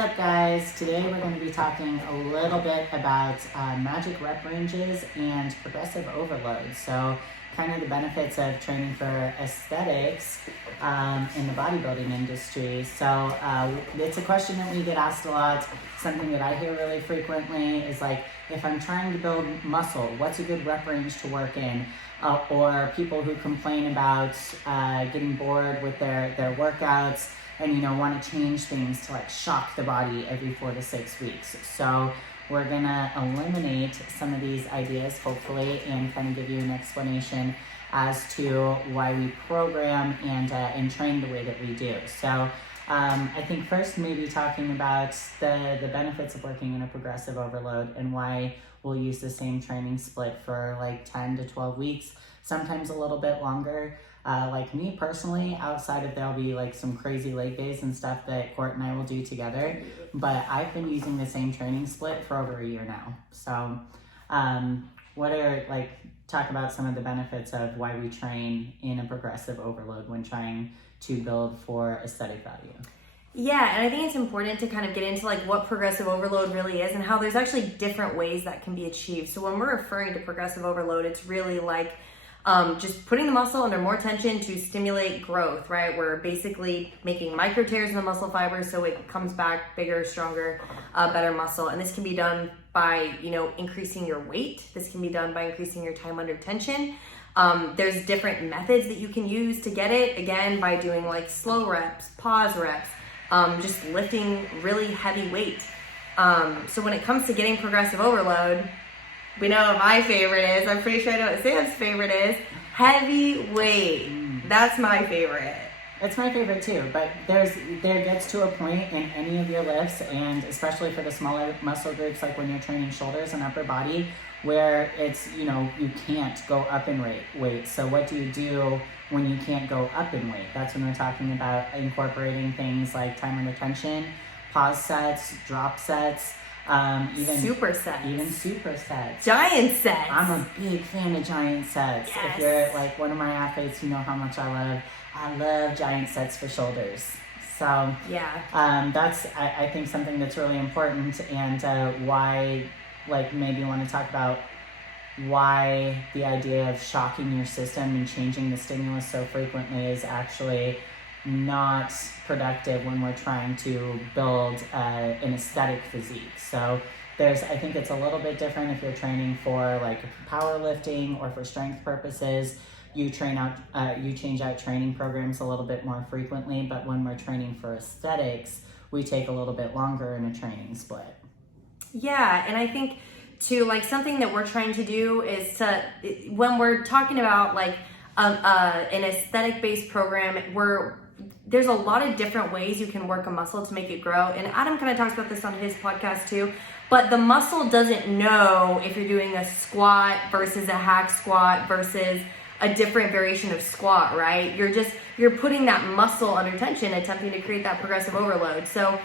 up, guys? Today we're going to be talking a little bit about magic rep ranges and progressive overload. So kind of the benefits of training for aesthetics in the bodybuilding industry. So it's a question that we get asked a lot. Something that I hear really frequently is like, if I'm trying to build muscle, what's a good rep range to work in? Or people who complain about getting bored with their workouts and want to change things to like shock the body every 4 to 6 weeks. So we're gonna eliminate some of these ideas, hopefully, and kind of give you an explanation as to why we program and train the way that we do. So I think first maybe talking about the benefits of working in a progressive overload and why we'll use the same training split for like 10 to 12 weeks, sometimes a little bit longer. Like me personally, outside of there'll be like some crazy leg days and stuff that Court and I will do together, but I've been using the same training split for over a year now. So talk about some of the benefits of why we train in a progressive overload when trying to build for aesthetic value. Yeah, and I think it's important to kind of get into like what progressive overload really is and how there's actually different ways that can be achieved. So when we're referring to progressive overload, it's really like just putting the muscle under more tension to stimulate growth, right? We're basically making micro tears in the muscle fibers so it comes back bigger, stronger, better muscle. And this can be done by, increasing your weight. This can be done by increasing your time under tension. There's different methods that you can use to get it. Again, by doing like slow reps, pause reps, just lifting really heavy weight. So when it comes to getting progressive overload, we know what my favorite is. I'm pretty sure I know what Sam's favorite is. Heavy weight. That's my favorite. It's my favorite too, but there gets to a point in any of your lifts, and especially for the smaller muscle groups, like when you're training shoulders and upper body, where it's, you can't go up in weight. So what do you do when you can't go up in weight? That's when we're talking about incorporating things like time under tension, pause sets, drop sets, even supersets, giant sets. I'm a big fan of giant sets. Yes. If you're like one of my athletes, you know how much I love giant sets for shoulders. So yeah, that's I think something that's really important, and why, like, maybe you want to talk about why the idea of shocking your system and changing the stimulus so frequently is actually not productive when we're trying to build an aesthetic physique. So I think it's a little bit different if you're training for like powerlifting or for strength purposes. You change out training programs a little bit more frequently, but when we're training for aesthetics, we take a little bit longer in a training split. Yeah, and I think too, like something that we're trying to do is when we're talking about like an aesthetic-based program, there's a lot of different ways you can work a muscle to make it grow. And Adam kind of talks about this on his podcast too. But the muscle doesn't know if you're doing a squat versus a hack squat versus a different variation of squat, right? You're putting that muscle under tension, attempting to create that progressive overload. So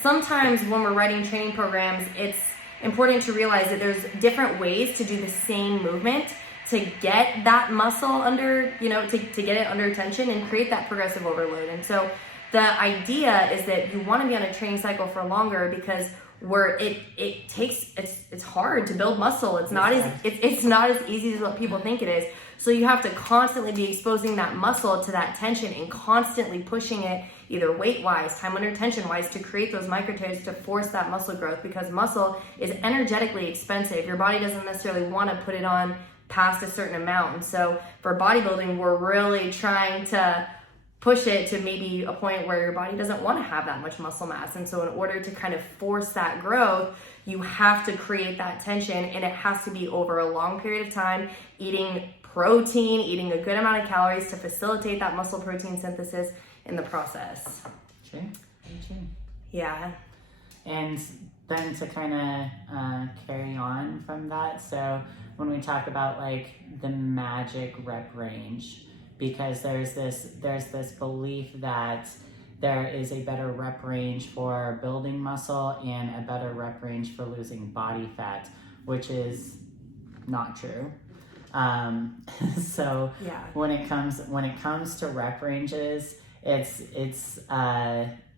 sometimes when we're writing training programs, it's important to realize that there's different ways to do the same movement to get that muscle under, to get it under tension and create that progressive overload. And so the idea is that you want to be on a training cycle for longer because it's hard to build muscle. It's not as easy as what people think it is. So you have to constantly be exposing that muscle to that tension and constantly pushing it either weight-wise, time under tension-wise, to create those micro tears to force that muscle growth, because muscle is energetically expensive. Your body doesn't necessarily want to put it on past a certain amount. And so for bodybuilding, we're really trying to push it to maybe a point where your body doesn't want to have that much muscle mass. And so in order to kind of force that growth, you have to create that tension, and it has to be over a long period of time, eating protein, eating a good amount of calories to facilitate that muscle protein synthesis in the process. True. Yeah. And then to kind of carry on from that, so when we talk about like the magic rep range, because there's this belief that there is a better rep range for building muscle and a better rep range for losing body fat, which is not true. So when it comes to rep ranges, it's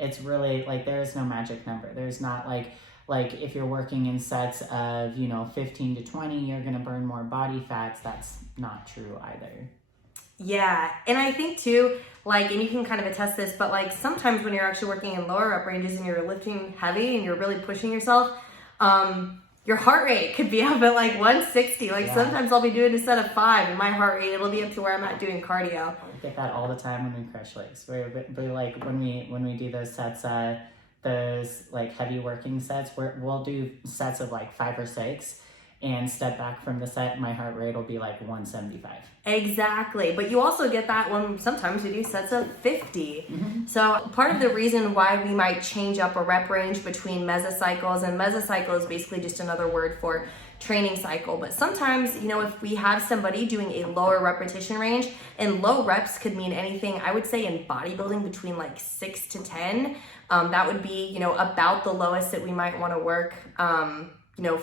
it's really like there's no magic number. There's not like if you're working in sets of 15 to 20, you're gonna burn more body fats. That's not true either. Yeah, and I think too, like, and you can kind of attest this, but like sometimes when you're actually working in lower rep ranges and you're lifting heavy and you're really pushing yourself, your heart rate could be up at like 160. Like sometimes I'll be doing a set of 5 and my heart rate, it'll be up to where I'm at doing cardio. I get that all the time when we crush legs. We're like when we do those sets, those like heavy working sets, we'll do sets of like 5 or 6. And step back from the set, my heart rate will be like 175. Exactly. But you also get that when sometimes we do sets of 50. So part of the reason why we might change up a rep range between mesocycles, and mesocycle is basically just another word for training cycle. But sometimes, if we have somebody doing a lower repetition range, and low reps could mean anything, I would say in bodybuilding between like 6 to 10. That would be, about the lowest that we might want to work.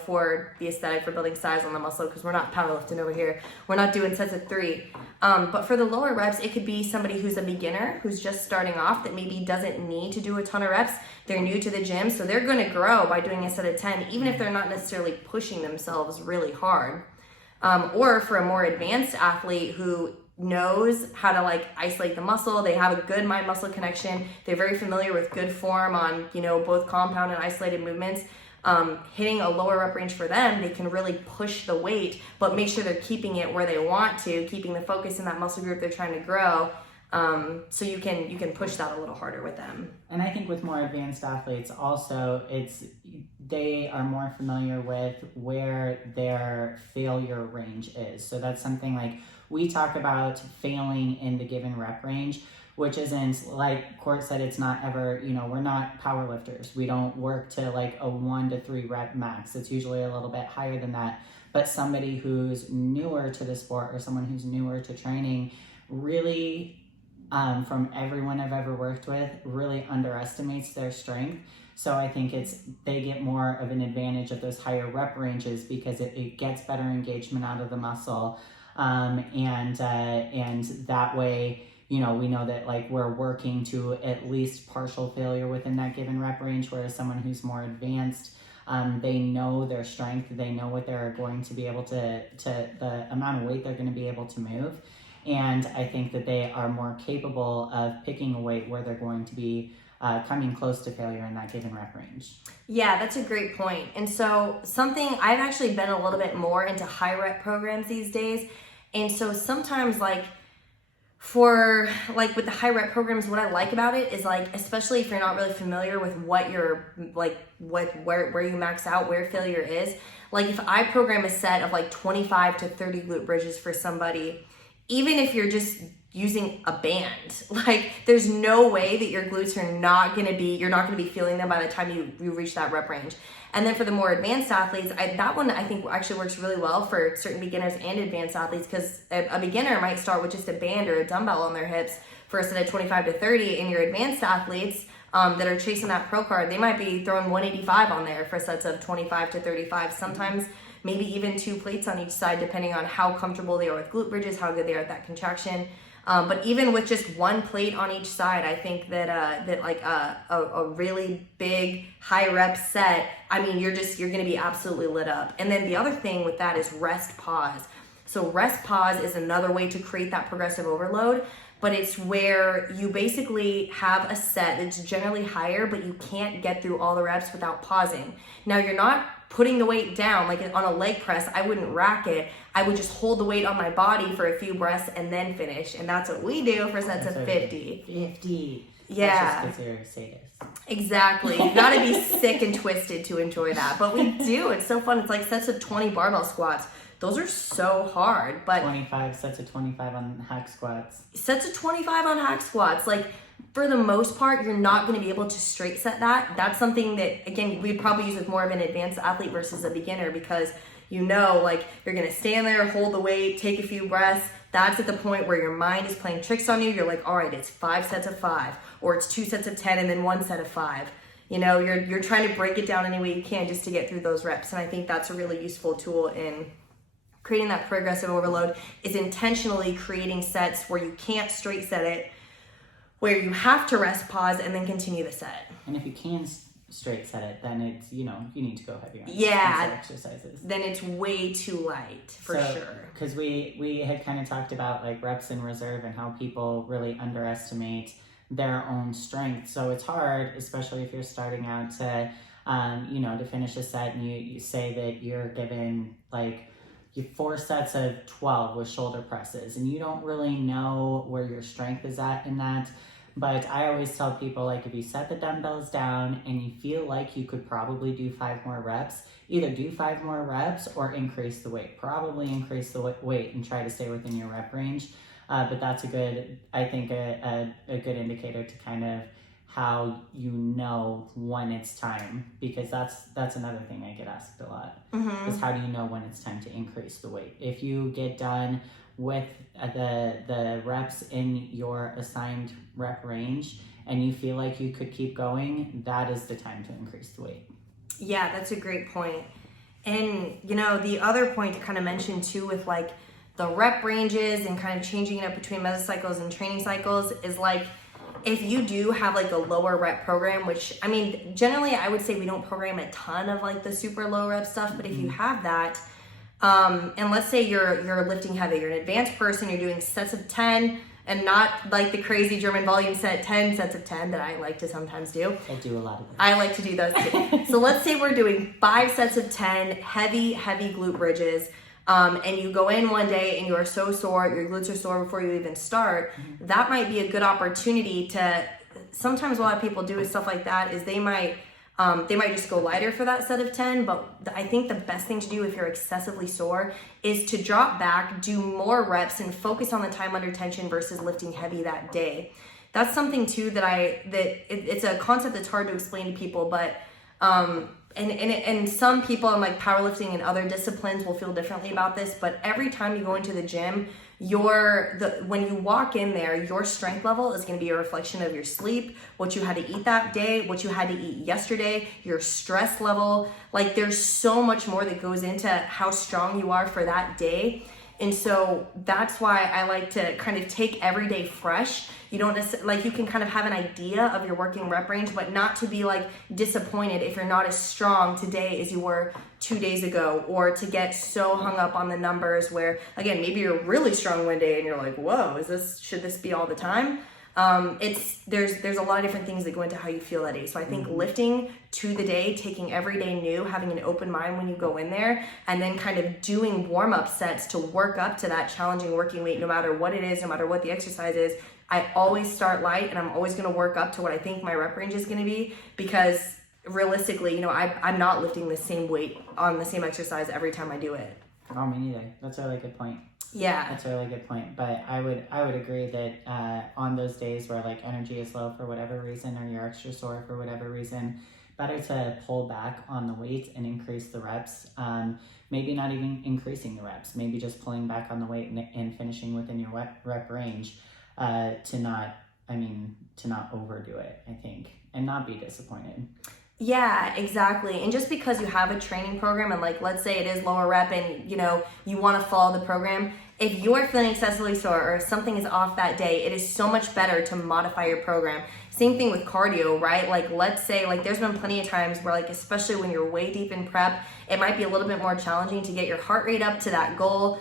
For the aesthetic, for building size on the muscle, because we're not powerlifting over here. We're not doing sets of 3. But for the lower reps, it could be somebody who's a beginner, who's just starting off, that maybe doesn't need to do a ton of reps. They're new to the gym, so they're going to grow by doing a set of 10, even if they're not necessarily pushing themselves really hard. Or for a more advanced athlete who knows how to like isolate the muscle, they have a good mind-muscle connection, they're very familiar with good form on, both compound and isolated movements. Hitting a lower rep range for them, they can really push the weight, but make sure they're keeping it where they want to, keeping the focus in that muscle group they're trying to grow. So you can push that a little harder with them. And I think with more advanced athletes also, they are more familiar with where their failure range is. So that's something like we talk about failing in the given rep range, which isn't, like Court said, it's not ever, we're not power lifters. We don't work to like a 1 to 3 rep max. It's usually a little bit higher than that. But somebody who's newer to the sport or someone who's newer to training really, from everyone I've ever worked with, really underestimates their strength. So I think they get more of an advantage of those higher rep ranges because it gets better engagement out of the muscle. And that way, we know that like we're working to at least partial failure within that given rep range, whereas someone who's more advanced, they know their strength, they know what they're going to be able to the amount of weight they're going to be able to move. And I think that they are more capable of picking a weight where they're going to be coming close to failure in that given rep range. Yeah, that's a great point. And so I've actually been a little bit more into high rep programs these days. And so sometimes for with the high rep programs, what I like about it is especially if you're not really familiar with what you're where you max out, where failure is, if I program a set of 25 to 30 glute bridges for somebody, even if you're just using a band, there's no way that your glutes you're not going to be feeling them by the time you reach that rep range. And then for the more advanced athletes, that one I think actually works really well for certain beginners and advanced athletes, because a beginner might start with just a band or a dumbbell on their hips for a set of 25 to 30, and your advanced athletes that are chasing that pro card, they might be throwing 185 on there for sets of 25 to 35, sometimes maybe even 2 plates on each side, depending on how comfortable they are with glute bridges, how good they are at that contraction. But even with just 1 plate on each side, I think that a really big high rep set, you're going to be absolutely lit up. And then the other thing with that is rest pause. So rest pause is another way to create that progressive overload, but it's where you basically have a set that's generally higher, but you can't get through all the reps without pausing. Now you're not putting the weight down, on a leg press, I wouldn't rack it. I would just hold the weight on my body for a few breaths and then finish. And that's what we do for sets of 50. 50. Yeah. That's just because you're sadist. Exactly. You gotta be sick and twisted to enjoy that. But we do. It's so fun. It's like sets of 20 barbell squats. Those are so hard. But 25 sets of 25 on hack squats. Sets of 25 on hack squats. For the most part, you're not going to be able to straight set that. That's something that, again, we'd probably use with more of an advanced athlete versus a beginner, because you're going to stand there, hold the weight, take a few breaths. That's at the point where your mind is playing tricks on you. You're like, all right, it's 5 sets of 5, or it's 2 sets of 10 and then 1 set of 5. You're trying to break it down any way you can just to get through those reps. And I think that's a really useful tool in creating that progressive overload, is intentionally creating sets where you can't straight set it, where you have to rest, pause, and then continue the set. And if you can straight set it, then it's, you need to go heavier on Yeah. exercises. Then it's way too light, for sure. Because we had kind of talked about like reps in reserve and how people really underestimate their own strength. So it's hard, especially if you're starting out to, to finish a set and you say that you're given like 4 sets of 12 with shoulder presses and you don't really know where your strength is at in that. But I always tell people, like, if you set the dumbbells down and you feel like you could probably do 5 more reps, either do 5 more reps or increase the weight. Probably increase the weight and try to stay within your rep range. But that's a good indicator to kind of how you know when it's time, because that's another thing I get asked a lot, is how do you know when it's time to increase the weight? If you get done with the reps in your assigned rep range and you feel like you could keep going, that is the time to increase the weight. Yeah, that's a great point. And the other point to kind of mention too with like the rep ranges and kind of changing it up between mesocycles and training cycles is like, if you do have like a lower rep program, which I mean, generally I would say we don't program a ton of like the super low rep stuff, but if you have that, and let's say you're lifting heavy, you're an advanced person, you're doing sets of 10 and not like the crazy German volume set 10 sets of 10 that I like to sometimes do. I do a lot of them. I like to do those too. So let's say we're doing 5 sets of 10 heavy glute bridges. And you go in one day and you are so sore, your glutes are sore before you even start. That might be a good opportunity to, sometimes a lot of people do with stuff like that is they might just go lighter for that set of 10, but I think the best thing to do if you're excessively sore is to drop back, do more reps, and focus on the time under tension versus lifting heavy that day. That's something too it's a concept that's hard to explain to people, but and some people in like powerlifting and other disciplines will feel differently about this, but every time you go into the gym, when you walk in there, your strength level is going to be a reflection of your sleep, what you had to eat that day, what you had to eat yesterday, your stress level. Like there's so much more that goes into how strong you are for that day. And so that's why I like to kind of take every day fresh. You don't necessarily, like you can kind of have an idea of your working rep range, but not to be like disappointed if you're not as strong today as you were 2 days ago, or to get so hung up on the numbers where, again, maybe you're really strong one day and you're like, whoa, should this be all the time? There's a lot of different things that go into how you feel that day. So I think lifting to the day, taking every day new, having an open mind when you go in there, and then kind of doing warm-up sets to work up to that challenging working weight, no matter what it is, no matter what the exercise is. I always start light and I'm always going to work up to what I think my rep range is going to be, because realistically, I'm not lifting the same weight on the same exercise every time I do it. Oh, me neither. That's a really good point. Yeah, that's a really good point. But I would agree that on those days where like energy is low for whatever reason, or you're extra sore for whatever reason, better to pull back on the weight and increase the reps. Maybe not even increasing the reps, maybe just pulling back on the weight and finishing within your rep range, to not overdo it, I think, and not be disappointed. Yeah, exactly. And just because you have a training program and like, let's say it is lower rep and you want to follow the program, if you're feeling excessively sore or if something is off that day, it is so much better to modify your program. Same thing with cardio, right? Like, let's say like there's been plenty of times where like, especially when you're way deep in prep, it might be a little bit more challenging to get your heart rate up to that goal.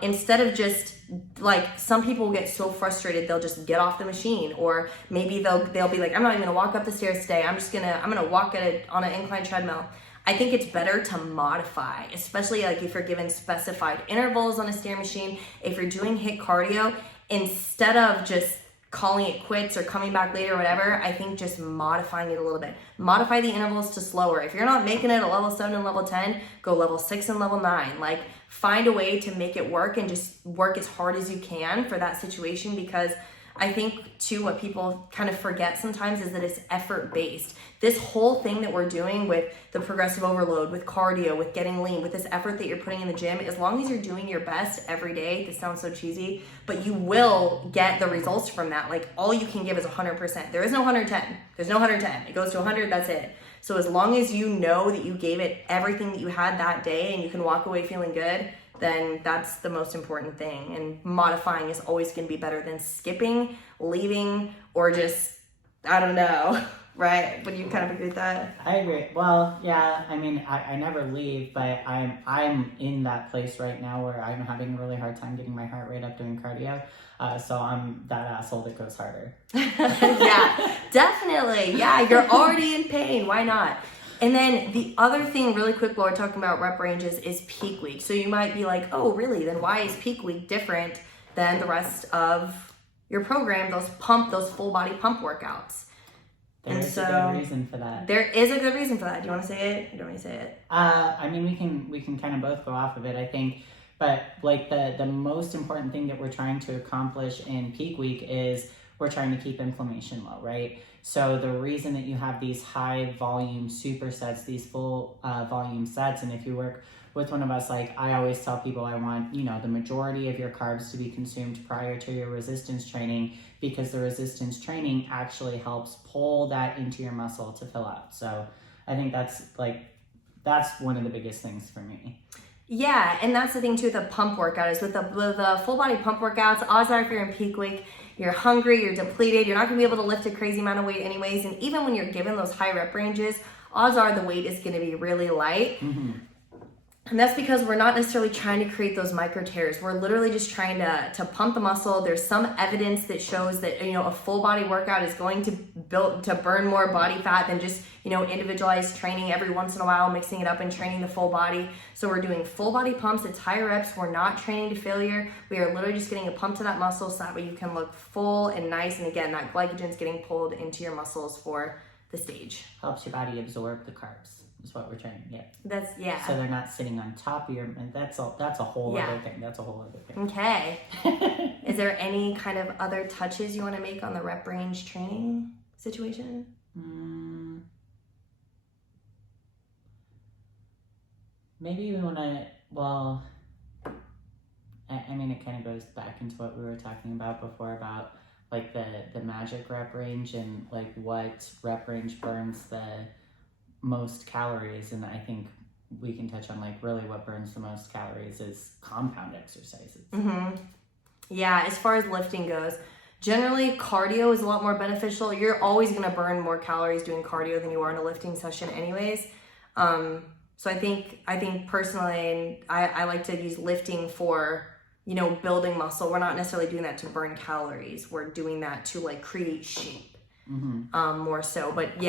Instead of just like, some people get so frustrated they'll just get off the machine, or maybe they'll be like, I'm not even gonna walk up the stairs today, I'm gonna walk on an incline treadmill. I think it's better to modify, especially like if you're given specified intervals on a stair machine. If you're doing HIIT cardio, instead of just calling it quits or coming back later or whatever, I think just modifying it a little bit. Modify the intervals to slower. If you're not making it at level 7 and level 10, go level 6 and level 9. Like, find a way to make it work and just work as hard as you can for that situation, because I think too what people kind of forget sometimes is that it's effort based. This whole thing that we're doing with the progressive overload, with cardio, with getting lean, with this effort that you're putting in the gym, as long as you're doing your best every day, this sounds so cheesy, but you will get the results from that. Like, all you can give is 100%. There is no 110. There's no 110. It goes to 100, that's it. So as long as you know that you gave it everything that you had that day and you can walk away feeling good, then that's the most important thing. And modifying is always going to be better than skipping, leaving, or just, I don't know, right? Would you kind of agree with that? I agree. Well, yeah, I mean, I never leave, but I'm in that place right now where I'm having a really hard time getting my heart rate up doing cardio. So I'm that asshole that goes harder. Yeah, definitely. Yeah, you're already in pain. Why not? And then the other thing really quick while we're talking about rep ranges is peak week. So you might be like, oh, really? Then why is peak week different than the rest of your program, those full body pump workouts? There's a good reason for that. There is a good reason for that. Do you want to say it? Or do you want me to say it? I mean, we can kind of both go off of it, I think. But like the most important thing that we're trying to accomplish in peak week is we're trying to keep inflammation low, right? So the reason that you have these high volume supersets, these full volume sets, and if you work with one of us, like I always tell people, I want, the majority of your carbs to be consumed prior to your resistance training, because the resistance training actually helps pull that into your muscle to fill out. So I think that's one of the biggest things for me. Yeah, and that's the thing too with the pump workout is with the full body pump workouts, odds are if you're in peak week, you're hungry, you're depleted, you're not gonna be able to lift a crazy amount of weight anyways. And even when you're given those high rep ranges, odds are the weight is gonna be really light. Mm-hmm. And that's because we're not necessarily trying to create those micro tears. We're literally just trying to pump the muscle. There's some evidence that shows that, a full body workout is going to burn more body fat than just, individualized training every once in a while, mixing it up and training the full body. So we're doing full body pumps. It's high reps. We're not training to failure. We are literally just getting a pump to that muscle so that way you can look full and nice. And again, that glycogen is getting pulled into your muscles for the stage. Helps your body absorb the carbs. Is what we're trying to get. Yeah. So they're not sitting on top of your, and that's a whole other thing. That's a whole other thing. Okay. Is there any kind of other touches you want to make on the rep range training situation? Maybe we want to, I mean, it kind of goes back into what we were talking about before about like the magic rep range and like what rep range burns the most calories. And I think we can touch on like really what burns the most calories is compound exercises. Mm-hmm. Yeah, as far as lifting goes, generally cardio is a lot more beneficial. You're always going to burn more calories doing cardio than you are in a lifting session anyways. So I think personally, I like to use lifting for, building muscle. We're not necessarily doing that to burn calories. We're doing that to like create shape. Mm-hmm. More so, but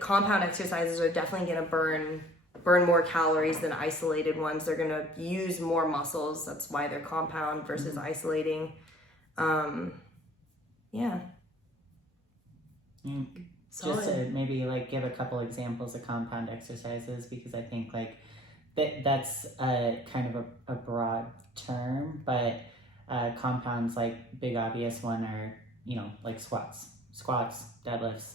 compound exercises are definitely going to burn more calories than isolated ones. They're going to use more muscles. That's why they're compound versus isolating. Just to maybe like give a couple examples of compound exercises, because I think like that's kind of a broad term, but compounds, like big obvious one are, like squats, deadlifts,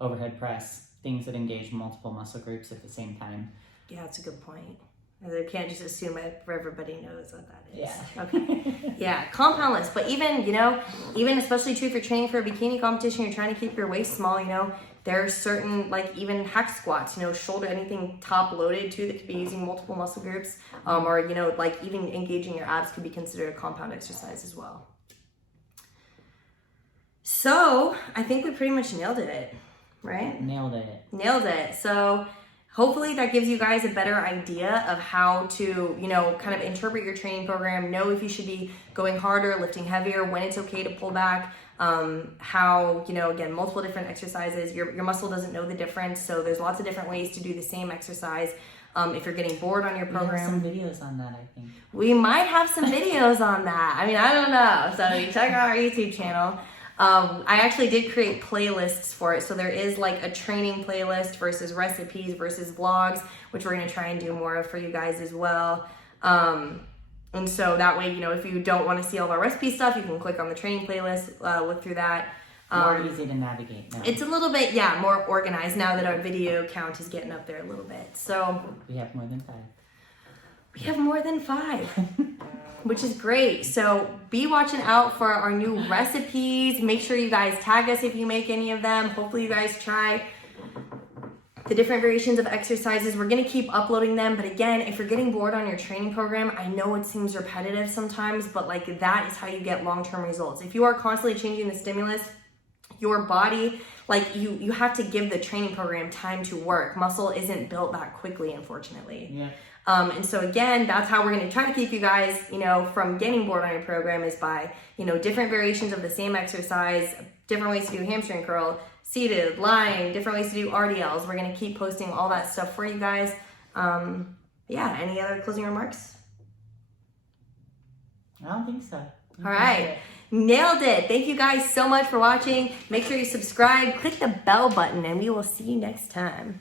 overhead press, things that engage multiple muscle groups at the same time. Yeah, that's a good point. You can't just assume everybody knows what that is. Yeah. Okay. Yeah, compound lifts. But even especially too, if you're training for a bikini competition, you're trying to keep your waist small, there are certain, like even hack squats, shoulder, anything top loaded too, that could be using multiple muscle groups. Or, like even engaging your abs could be considered a compound exercise as well. So I think we pretty much nailed it, right? Nailed it. So hopefully that gives you guys a better idea of how to, kind of interpret your training program, know if you should be going harder, lifting heavier, when it's okay to pull back, how, again, multiple different exercises. Your muscle doesn't know the difference, so there's lots of different ways to do the same exercise. If you're getting bored on your program. We have some videos on that, I think. We might have some videos on that. I mean, I don't know. So you check out our YouTube channel. I actually did create playlists for it. So there is like a training playlist versus recipes versus vlogs, which we're going to try and do more of for you guys as well. And so that way, if you don't want to see all of our recipe stuff, you can click on the training playlist, look through that. More easy to navigate now. It's a little bit, more organized now that our video count is getting up there a little bit. So we have more than 5. We have more than 5. Which is great. So be watching out for our new recipes. Make sure you guys tag us if you make any of them. Hopefully you guys try the different variations of exercises. We're gonna keep uploading them, but again, if you're getting bored on your training program, I know it seems repetitive sometimes, but like that is how you get long-term results. If you are constantly changing the stimulus, your body, like you have to give the training program time to work. Muscle isn't built that quickly, unfortunately. Yeah. And so again, that's how we're going to try to keep you guys, from getting bored on your program, is by, different variations of the same exercise, different ways to do hamstring curl, seated, lying, different ways to do RDLs. We're going to keep posting all that stuff for you guys. Yeah, any other closing remarks? I don't think so. All right. Nailed it. Thank you guys so much for watching. Make sure you subscribe, click the bell button, and we will see you next time.